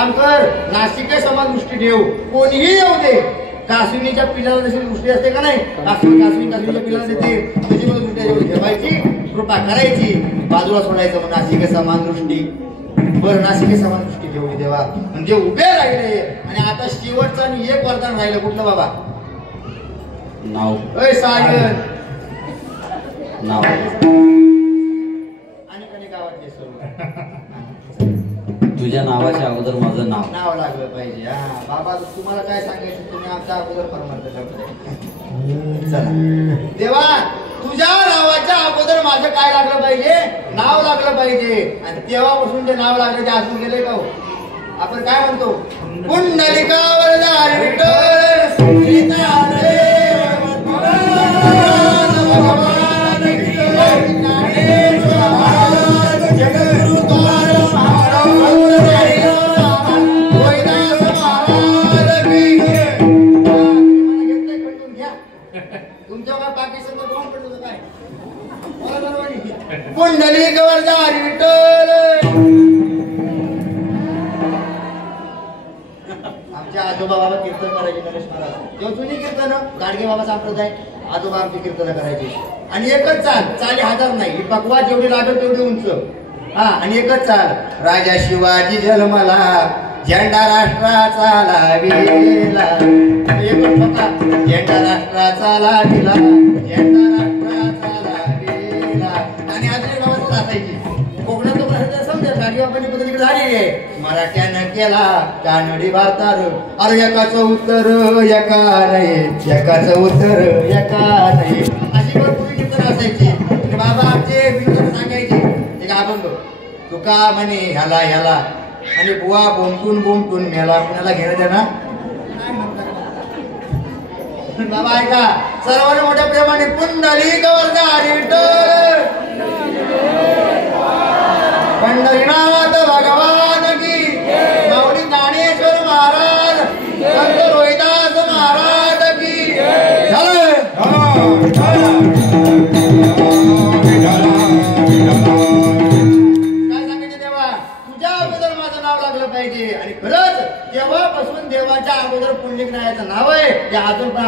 काम कर, नाशिक समाजदृष्टी ठेव, कोणीही येऊ दे. कासवीच्या पिलाला जशी दृष्टी असते का नाही, कासवीच्या पिलाला देते तशी मला दृष्टी एवढी ठेवायची, कृपा करायची, बाजूला सोडायचं. मग नाशिक समाजदृष्टी, बरं नाशिक समाजदृष्टी ठेवली देवा. म्हणजे उभे राहिले. आणि आता शेवटचं आणि एक वरदान राहिलं, कुठलं बाबा? नाव. सागर नाव आणि कधी गावात तुझ्या नावाच्या अगोदर माझं नाव लागलं पाहिजे. हा बाबा, तुम्हाला काय सांगायचं, तुम्ही आमच्या अगोदर परमार्थ करताय. चला देवा, तुझ्या नावाच्या अगोदर माझं काय लागलं पाहिजे? नाव लागलं पाहिजे. आणि तेव्हापासून जे नाव लागलं ते असून गेले का हो? आपण काय म्हणतो? पुंडलिकावर पुंडलिकावर विठ्ठल. आमच्या आजोबा बाबा कीर्तन करायचे, नरेश महाराज जेव्हा जुनी कीर्तन, गाडगे बाबा संप्रदाय, आजोबा आमची कीर्तन करायची. आणि एकच चाली हजार नाही, ही पकवास जेवढी लागेल तेवढी उंच. हा, आणि एकच चाल. राजा शिवाजी जन्मला, झेंडा राष्ट्राचा लाविला. एकच होता, झेंडा राष्ट्राचा लाविला, झेंडा राष्ट्राचा लाविला. आणि आजोबा बाबा असायची कोकणात समजेल, गाडगे बाबांची पद्धती झालेली आहे. मराठ्यानं केला कानडी भारतार, अरे एकाचं उत्तर एका नाही, एकाचं उत्तर एका नाही. अशी भरपूर कीर्तन असायची. बाबा आमचे विनोद सांगायचे, एक अभंग. तुका म्हणे ह्याला ह्याला, आणि बुवा बोमटून मेला, कुणाला घेणं देणार. बाबा ऐका, सर्वांनी मोठ्या प्रेमाने पुंडलिकावर विठ्ठल, पंढरीनाथ भगवान की, माऊली ज्ञानेश्वर महाराज, संत रोहिदास महाराज की. काय सांगायचे देवा, तुझ्या अगोदर माझं नाव लागलं पाहिजे. आणि खरंच तेव्हापासून देवाच्या अगोदर पुंडलिक नावाचं नाव आहे, ते अजून पण